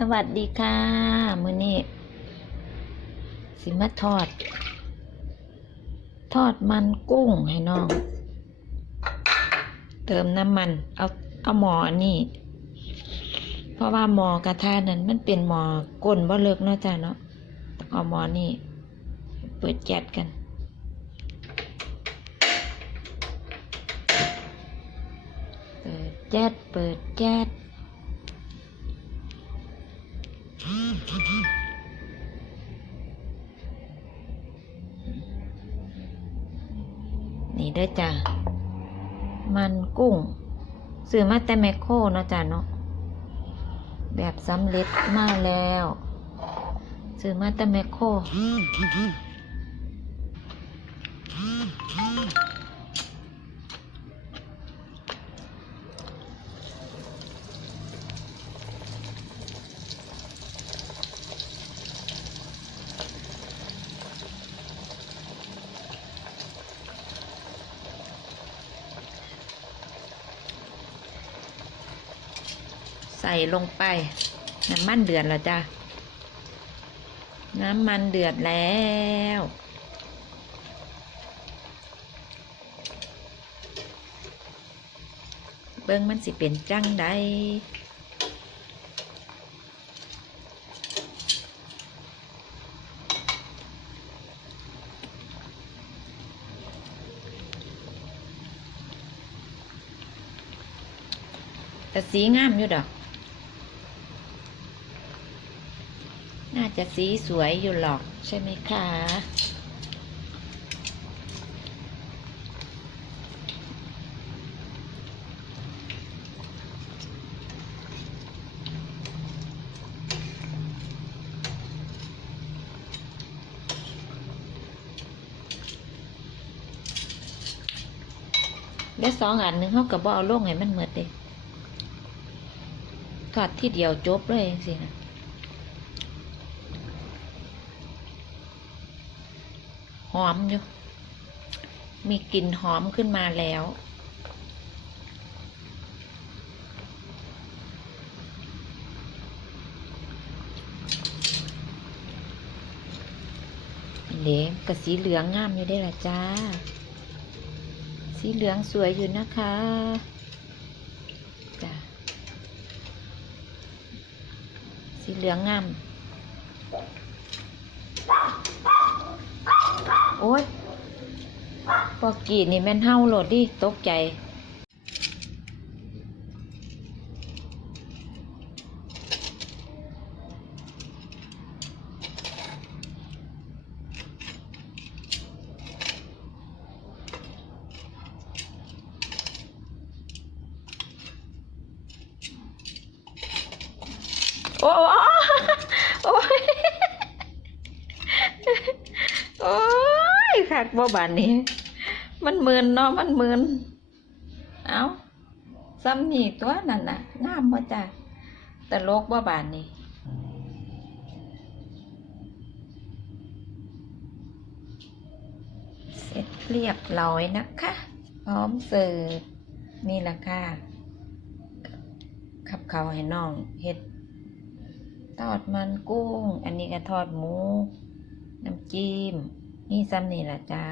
สวัสดีค่ะ มื้อนี้สิมาทอด ทอดมันกุ้งให้น้อง เติมน้ำมัน เอาเอาหมอนนี้เพราะว่าหมอกระทะนั้นมันเป็นหมอก้นบ่เลิกเนาะจ้ะเนาะเอาหมอนี่ เปิดแก๊สกันเปิดแก๊สเปิดแก๊ส นี่เด้อจ้ะมันกุ้งซื้อมาแต่แมคโครเนาะจ้ะเนาะแบบสำเร็จมาแล้วซื้อมาแต่แมคโคร ส่ลงไป น้ำมันเดือดแล้วจ้ะ น้ำมันเดือดแล้ว เบิ้งมันสิเป็นจังใดแต่สีงามอยู่ดอก น่าจะสีสวยอยู่หรอกใช่ไหมคะแล้วสองอันหนึ่งเขากับบเอาลงให้มันเหมือดเด้ทอดที่เดียวจบเลยสินะ อมอยู่ มีกลิ่นหอมขึ้นมาแล้ว เด็กกับสีเหลืองงามอยู่ได้ละจ้า สีเหลืองสวยอยู่นะคะจ้าสีเหลืองงาม โอ้ยปอกีนี่แม่นเฮาโหลดดิ ตกใจ โอ้โอ้โอ้ย โอ้ย คักบ่บานนี้ มันมืนเนาะมันมืนเอาซ้ำนี่ตัวนั่นน่ะงามบ่จ้ะตลกบ่บานนี้เสร็จเรียบร้อยนะคะ พร้อมเสิร์ฟนี่ละค่ะขับเขาให้น้องเฮ็ดทอดมันกุ้ง อันนี้ก็ทอดหมู น้ำจิ้ม นี่ซ้ำนี่ละจ้า